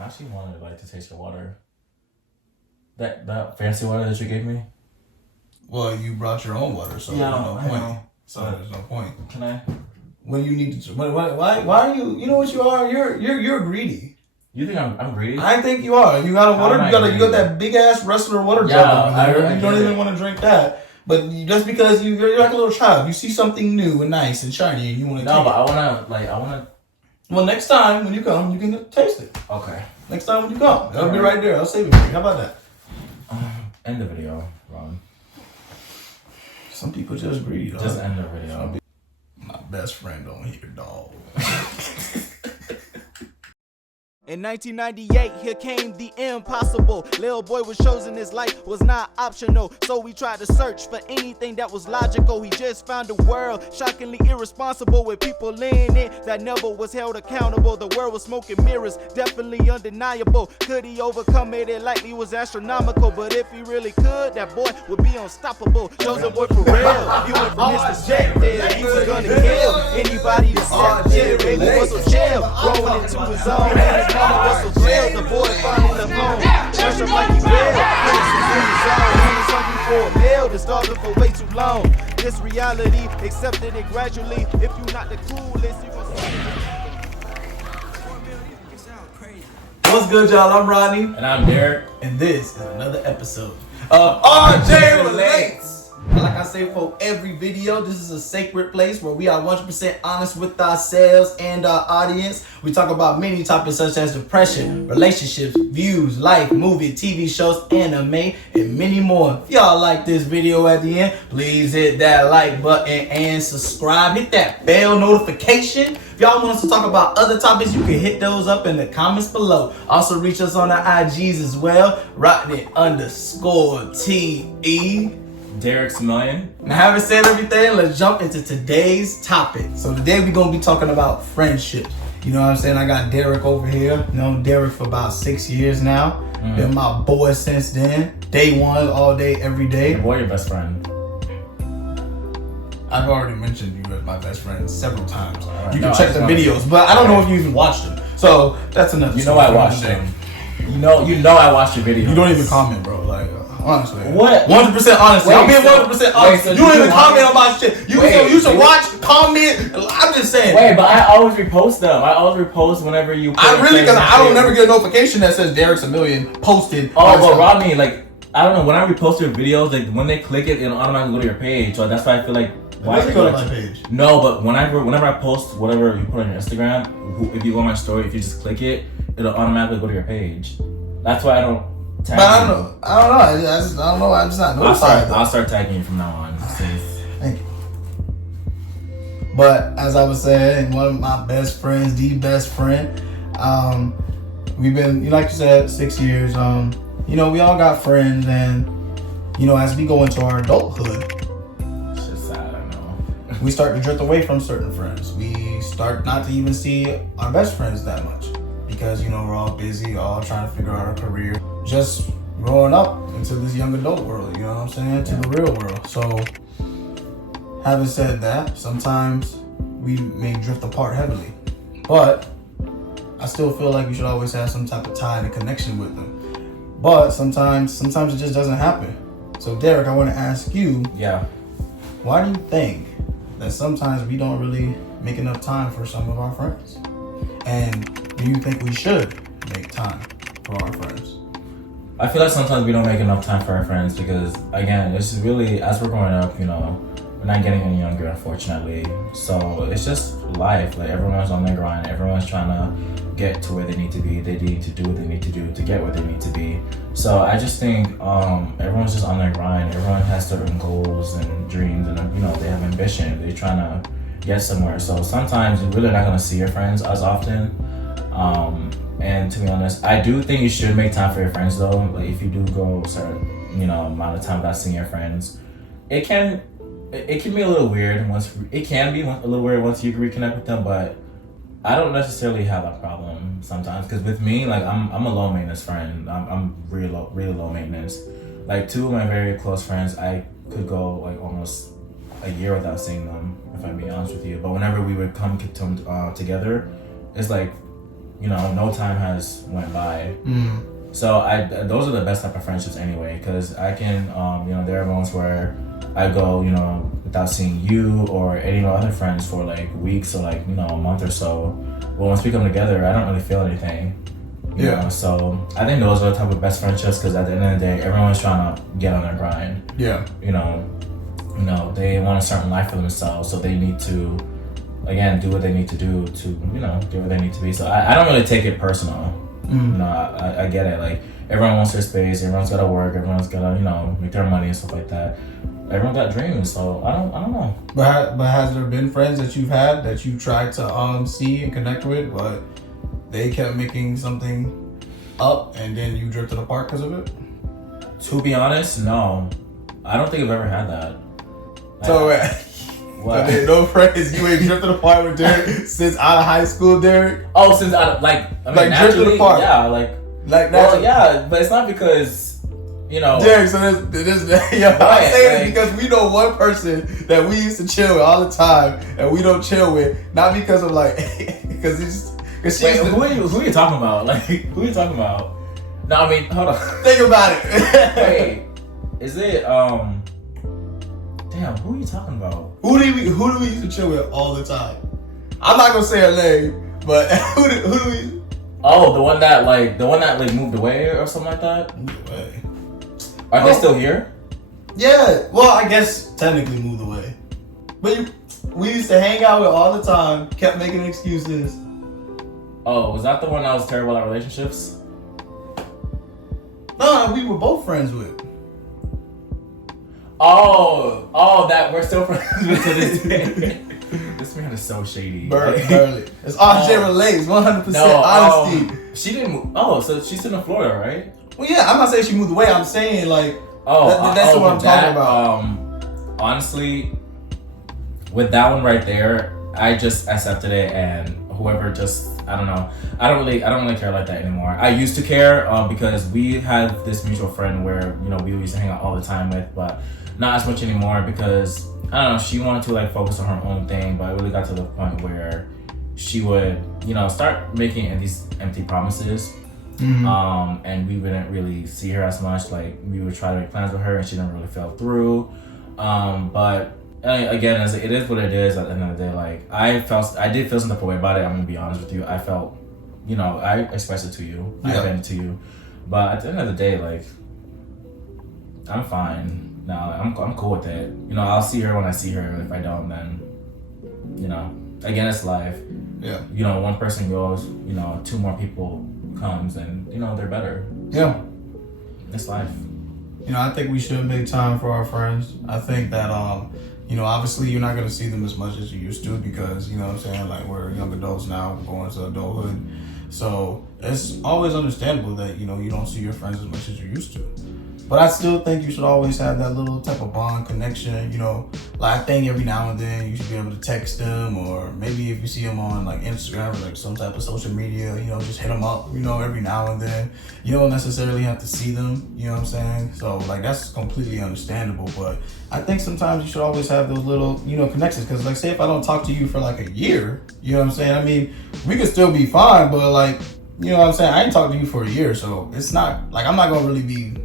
I actually wanted like to taste your water. That fancy water that you gave me. Well, you brought your own water, so Yeah, there's no point. know. So there's no point. Can I? When you need to, why are you? You know what you are? You're greedy. You think I'm greedy? I think you are. You got a water. You got that big ass wrestler water jug over there. You don't even want to drink that. But just because you're like a little child, you see something new and nice and shiny, and you want to. No, but I wanna. Well, next time when you come, you can taste it. Okay. Next time when you come, that'll be right there. I'll save it for you. How about that? End the video, Ron. Some people just greedy. Just end the video. My best friend on here, dog. In 1998, here came the impossible. Lil boy was chosen, his life was not optional. So we tried to search for anything that was logical. He just found a world shockingly irresponsible, with people in it that never was held accountable. The world was smoking mirrors, definitely undeniable. Could he overcome it? It likely was astronomical. But if he really could, that boy would be unstoppable. Chosen boy for real. He went from his perspective. He was gonna kill anybody deceptive. Baby was so chill, growing into his own. Was so thrilled, the boy finally left home. Fresh up like he will, Prince in his zone. He was hungry for a meal, been starving for way too long. This reality, accepted it gradually. If you not the coolest, you gon' see. What's good, y'all? I'm Rodney. And I'm Derek. And this is another episode of RJ Relates. And like I say for every video, this is a sacred place where we are 100% honest with ourselves and our audience. We talk about many topics such as depression, relationships, views, life, movie, TV shows, anime, and many more. If y'all like this video at the end, please hit that like button and subscribe. Hit that bell notification. If y'all want us to talk about other topics, you can hit those up in the comments below. Also reach us on our IGs as well. Rodney_TE. Derek's Million. Now, having said everything, let's jump into today's topic. So today we're gonna be talking about friendship. You know what I'm saying? I got Derek over here. Known Derek for about 6 years now. Been my boy since then. Day one, all day, every day. Your boy, your best friend. I've already mentioned you as my best friend several times. Right. You can check the videos, but I don't know if you even watched them. So that's another. You know I watched them. You know I watched your videos. You don't even comment, bro. Like. Honestly. What? 100% honestly. I'm being 100% honest. So you don't even comment on my shit. You should watch, comment. I'm just saying. Wait, but I always repost them. I always repost whenever you post. Because I don't never get a notification that says Derek's a million posted. Oh, but Rodney, like, I don't know, when I repost your videos, like, when they click it, it'll automatically go to your page. So that's why I feel like, why does it go to my page? No, but whenever I post whatever you put on your Instagram, if you go on my story, if you just click it, it'll automatically go to your page. That's why I don't. But I don't know. I don't know. I'm just not notified. I'll start tagging you from now on. Thank you. But as I was saying, one of my best friends, the best friend, we've been, like you said, 6 years. We all got friends, and as we go into our adulthood, it's just sad. I know. We start to drift away from certain friends. We start not to even see our best friends that much because we're all busy, all trying to figure out our career. Just growing up into this young adult world, you know what I'm saying? To the real world. So, having said that, sometimes we may drift apart heavily. But I still feel like we should always have some type of tie and connection with them. But sometimes it just doesn't happen. So, Derek, I want to ask you, why do you think that sometimes we don't really make enough time for some of our friends? And do you think we should make time for our friends? I feel like sometimes we don't make enough time for our friends because, again, this is really, as we're growing up, we're not getting any younger, unfortunately. So it's just life. Like, everyone's on their grind. Everyone's trying to get to where they need to be. They need to do what they need to do to get where they need to be. So I just think everyone's just on their grind. Everyone has certain goals and dreams, and they have ambition. They're trying to get somewhere. So sometimes you're really not going to see your friends as often. And to be honest, I do think you should make time for your friends though. Like, if you do go a certain, amount of time without seeing your friends, it can be a little weird once you reconnect with them. But I don't necessarily have that problem sometimes because with me, like, I'm a low maintenance friend. I'm really low maintenance. Like, two of my very close friends, I could go like almost a year without seeing them, if I'm being honest with you. But whenever we would come together, it's like no time has went by. So those are the best type of friendships anyway, because I can, there are moments where I go, without seeing you or any of my other friends for like weeks or like, a month or so. But once we come together, I don't really feel anything. You know? So I think those are the type of best friendships, because at the end of the day, everyone's trying to get on their grind. Yeah. They want a certain life for themselves, so they need to, again, do what they need to do to, do what they need to be. So I don't really take it personal. I get it. Like, everyone wants their space, everyone's gotta work, everyone's gotta, make their money and stuff like that. Everyone got dreams, so I don't know. But has there been friends that you've had that you tried to see and connect with, but they kept making something up and then you drifted apart because of it? To be honest, no. I don't think I've ever had that. So, what? So no friends. You ain't drifted apart with Derek since out of high school, Derek? Oh, since drifted apart. Yeah, naturally. Yeah, but it's not because, Derek, so I'm saying it because we know one person that we used to chill with all the time, and we don't chill with, not because of because it's just. Wait, who are you talking about? Like, who are you talking about? No, I mean, hold on. Think about it. Wait, is it Damn, who are you talking about? Who do we used to chill with all the time? I'm not gonna say her name, but who do we? Oh, the one that moved away or something like that. Moved away. Are they still here? Yeah. Well, I guess technically moved away, but we used to hang out with all the time. Kept making excuses. Oh, was that the one that was terrible at relationships? No, we were both friends with. Oh, that we're still friends with to this day. This man is so shady. Barely. It's all shit relates, 100% honesty. She didn't move. Oh, so she's still in Florida, right? Well, yeah, I'm not saying she moved away. I'm saying that's what I'm talking about. Honestly, with that one right there, I just accepted it, and whoever I don't know. I don't really care like that anymore. I used to care because we had this mutual friend where we used to hang out all the time with, but not as much anymore because I don't know. She wanted to focus on her own thing, but it really got to the point where she would start making these empty promises. Mm-hmm. And we wouldn't really see her as much. Like, we would try to make plans with her, and she didn't really fell through. But again, it is what it is. At the end of the day, I did feel some type of way about it. I'm gonna be honest with you. I felt, I expressed it to you. I vented to you. But at the end of the day, I'm fine now. I'm cool with it. I'll see her when I see her, and if I don't, then, again, it's life. Yeah. One person goes, two more people comes, and they're better. Yeah. It's life. I think we should make time for our friends. I think that obviously you're not gonna see them as much as you used to because what I'm saying, we're young adults now, we're going into adulthood. So it's always understandable that you don't see your friends as much as you used to. But I still think you should always have that little type of bond connection, I think every now and then you should be able to text them, or maybe if you see them on Instagram or some type of social media, just hit them up, every now and then. You don't necessarily have to see them, you know what I'm saying? So that's completely understandable, but I think sometimes you should always have those little, connections, because say if I don't talk to you for a year, you know what I'm saying? I mean, we could still be fine, but you know what I'm saying? I ain't talked to you for a year, so it's not, I'm not gonna really be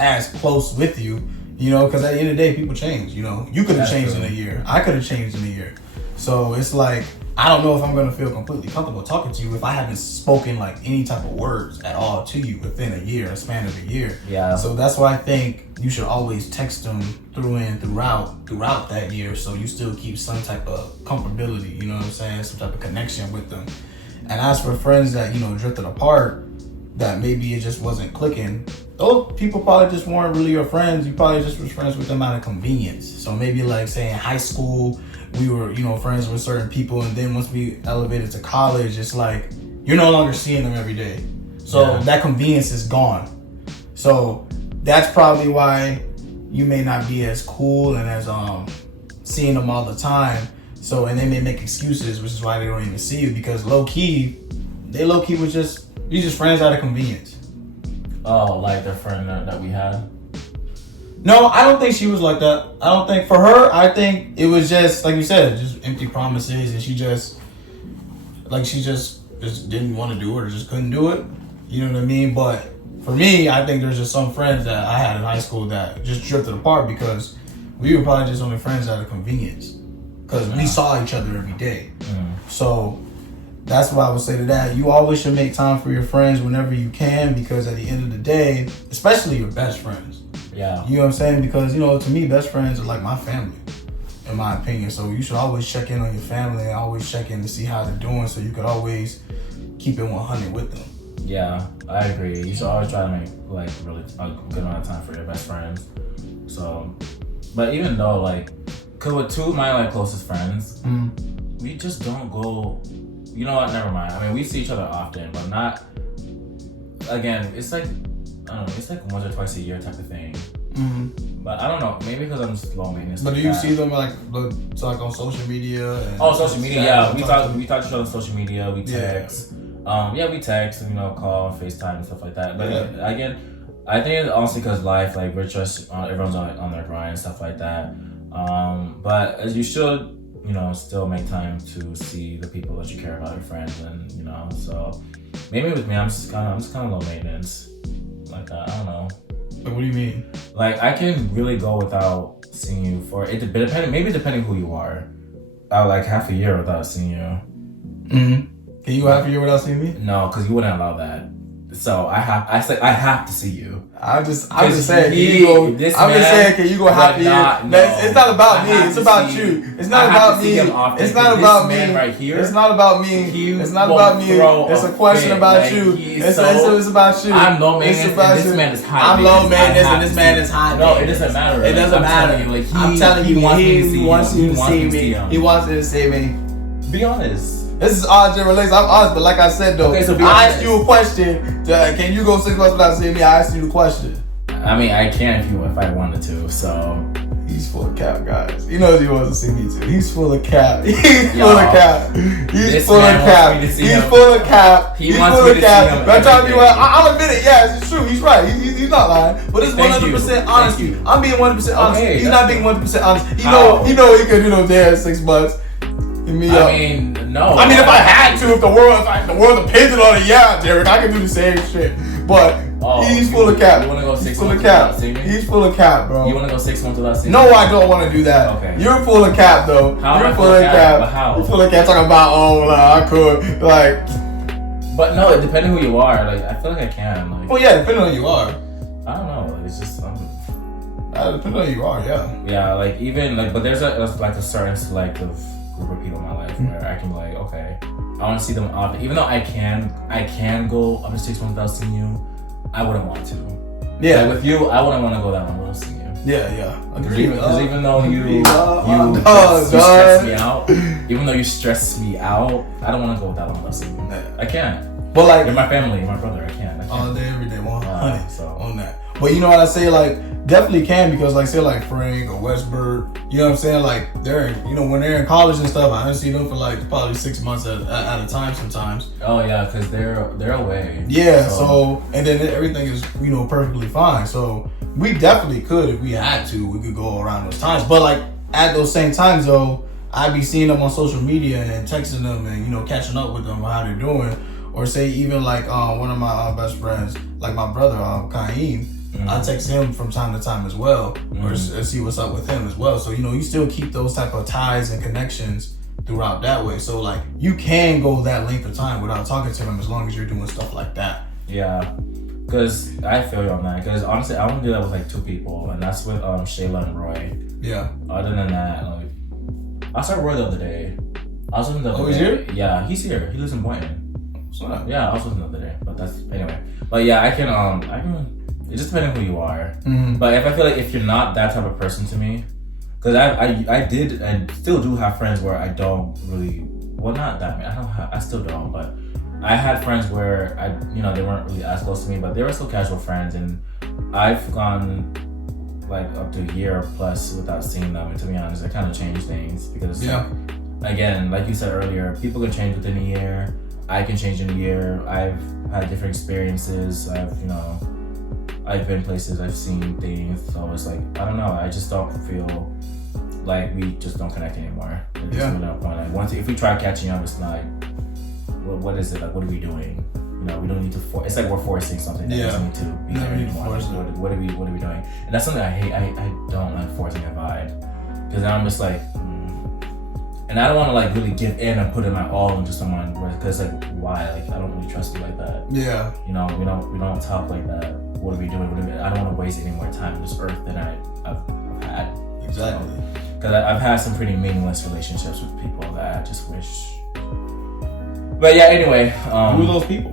as close with you, because at the end of the day, people change, you could have changed in a year. I could have changed in a year. So it's I don't know if I'm going to feel completely comfortable talking to you if I haven't spoken any type of words at all to you within a span of a year. Yeah. So that's why I think you should always text them throughout that year, so you still keep some type of comfortability, you know what I'm saying? Some type of connection with them. And as for friends that, drifted apart, that maybe it just wasn't clicking, those people probably just weren't really your friends. You probably just was friends with them out of convenience. So maybe say in high school, we were, friends with certain people, and then once we elevated to college, it's you're no longer seeing them every day. So that convenience is gone. So that's probably why you may not be as cool and as seeing them all the time. So, and they may make excuses, which is why they don't even see you, because low key was just, you're just friends out of convenience. Oh, their friend that we had? No, I don't think she was like that. I don't think, for her, I think it was just, like you said, just empty promises, and she just just didn't want to do it or just couldn't do it. You know what I mean? But for me, I think there's just some friends that I had in high school that just drifted apart because we were probably just only friends out of convenience. Because we saw each other every day. So that's what I would say to that. You always should make time for your friends whenever you can, because at the end of the day, especially your best friends. Yeah. You know what I'm saying? Because, you know, to me, best friends are like my family, in my opinion. So you should always check in on your family and always check in to see how they're doing so you could always keep it 100 with them. Yeah, I agree. You should always try to make like really a good amount of time for your best friends. So, but even though like, cause with two of my like closest friends, we just don't go. You know what? Never mind. I mean, we see each other often, but not. Again, it's like I don't know. It's like once or twice a year type of thing. But I don't know. Maybe because I'm just low maintenance. But do you see them like on social media? And social media. Yeah, we talk to each other on social media. We text. We text and call, FaceTime and stuff like that. But again, I think it's honestly because life, like we're just everyone's on their grind and stuff like that. But as you should, still make time to see the people that you care about, your friends, and so maybe with me, I'm just kind of low maintenance. Like I don't know. Like, what do you mean? Like I can really go without seeing you for it. Depending who you are, like half a year without seeing you. Can you go half a year without seeing me? No, because you wouldn't allow that. So I have to see you. I'm just saying, can you go half a year? It's not about me. It's about you. It's not about me. It's not about me. Right here. It's not about me. It's not about me. It's a question about you. It's about you. I'm low maintenance and this man is high. I'm low maintenance and this man is high. No, it doesn't matter. It doesn't matter. I'm telling you, he wants you to see me. He wants you to see me. Be honest. This is odd relations. I'm honest, but like I said though, I asked you a question. Can you go 6 months without seeing me? I asked you the question. I mean, I can if I wanted to. So he's full of cap, guys. He knows he wants to see me too. He's full of cap. He's full of cap. He's full of cap. He's full of cap. He's full of cap. But I'm telling you what, I'll admit it. Yes, it's true. He's right. He's not lying. But it's 100% honesty. I'm being 100% honest. He's not being 100% honest. You know, he could there 6 months. I mean, no. I mean, if I had to, if the world depended on it, yeah, Derek, I could do the same shit. But he's full of cap. You want to go 6 months without seeing me? He's full of cap, bro. You want to go 6 months without seeing me? No, I don't want to do that. Okay. You're full of cap, though. You're full of cap. But how? You're full of cap talking about, I could. Like. But no, depending who you are, like, I feel like I can. Like, well, yeah, depending on who you are. I don't know. Like, it's just. Depending on who you are, yeah. Yeah, like, even, like, but there's a certain selective group of people in my life where I can be like, okay, I want to see them often. Even though I can go up to 6 months without seeing you, I wouldn't want to. Yeah. Like with you, I wouldn't want to go that long without seeing you. Yeah. Because even though you stress me out, even though you stress me out, I don't want to go that long without seeing you. I can't. But like, you're my family, you're my brother. I can't. All day, every day, 100 so on that. But you know what I say, like, definitely can, because like say like Frank or Westbrook, you know what I'm saying, like they're when they're in college and stuff, I don't see them for like probably 6 months at a time sometimes. Oh yeah, because they're away. Yeah, so and then everything is perfectly fine. So we definitely could, if we had to, we could go around those times. But like at those same times though, I'd be seeing them on social media and texting them and catching up with them on how they're doing. Or say even like one of my best friends, like my brother Kaim. I text him from time to time as well, or see what's up with him as well. So you still keep those type of ties and connections throughout that way. So like you can go that length of time without talking to him as long as you're doing stuff like that. Yeah, because I feel you on that. Because honestly, I want to do that with like 2 people, and that's with Shayla and Roy. Yeah. Other than that, like I saw Roy the other day. I was with him the other day. He's here? Yeah, he's here. He lives in Boynton. What? Yeah, I was with him the other day. But that's anyway. But yeah, I can. It just depends on who you are. But if I feel like if you're not that type of person to me, because I still do have friends where I don't really, well, not that many. I still don't, but I had friends where they weren't really as close to me, but they were still casual friends, and I've gone like up to a year plus without seeing them. And to be honest, it kind of changed things because again, like you said earlier, people can change within a year. I can change in a year. I've had different experiences. I've been places, I've seen things, so it's like, I don't know, I just don't feel like we just don't connect anymore. There's no point. Like if we try catching up, it's not what is it? Like, what are we doing? You know, we don't need to force. It's like we're forcing something that doesn't need to be there anymore. Like, what are we doing? And that's something I hate. I don't like forcing a vibe, because then I'm just like, and I don't want to like really give in and put in my all into someone, because like, why? Like, I don't really trust you like that. Yeah. You know, we don't talk like that. What are we doing? I don't want to waste any more time on this earth than I've had. Exactly. Because I've had some pretty meaningless relationships with people that I just wish. But yeah, anyway. Who are those people?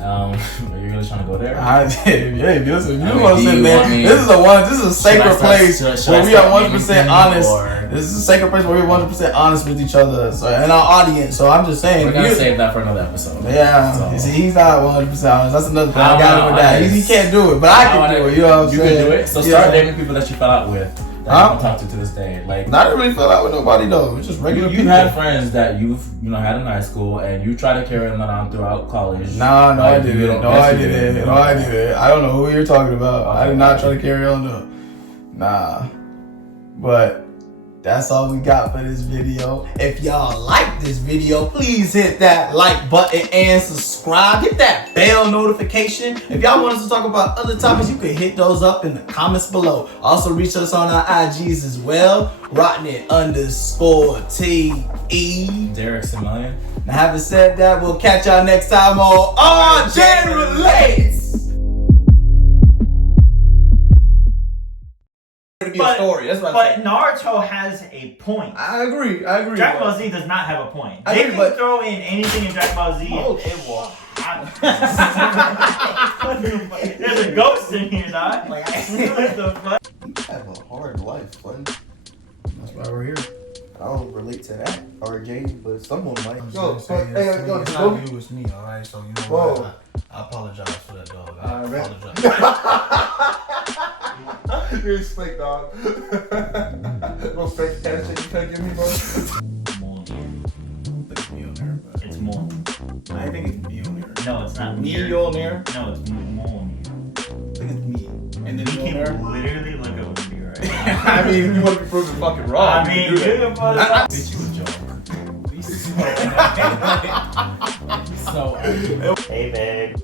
Are you really trying to go there? Listen, you want to sit there. This is a sacred place where we are 100% honest. This is a sacred place where we're 100% honest with each other, so, and our audience. So I'm just saying, we're gonna save that for another episode. Yeah, so. See, he's not 100% honest. That's another thing. I got him with that. He can't do it, but I can do it. You know what I'm saying? You can do it. So start naming people that you fell out with. That I don't talk to this day. Like, I didn't really fell out with nobody though. It's just regular people. You had friends that you've had in high school, and you try to carry them on throughout college. No, I didn't. No, I didn't. I don't know who you're talking about. I did not try to carry on though. Nah, but that's all we got for this video. If y'all like this video, please hit that like button and subscribe. Hit that bell notification. If y'all want us to talk about other topics, you can hit those up in the comments below. Also reach us on our IGs as well. Rottnet_TE. Derek Simillion. Now having said that, we'll catch y'all next time on RJ Relates. Be a story. That's what but Naruto has a point. I agree. Dragon Ball Z does not have a point. They can throw in anything in Dragon Ball Z and it will happen. There's a ghost in here, dog. Like, what the fuck? You have a hard life, buddy. That's why we're here. I don't relate to that, RJ, but someone might. It's not you, it's me, alright? So, you know what? I apologize for that, dog. I apologize. You're a snake, dog. No fake cash that you can't give me, bro. It's more. I think it's Mjolnir. No, it's not. Mjolnir? No, it's more. I think it's me. And then You can Mjolnir? literally look over me right now. I mean, you want to be proven fucking wrong. I mean, you can put it up. Bitch, you a joke. So Hey, babe.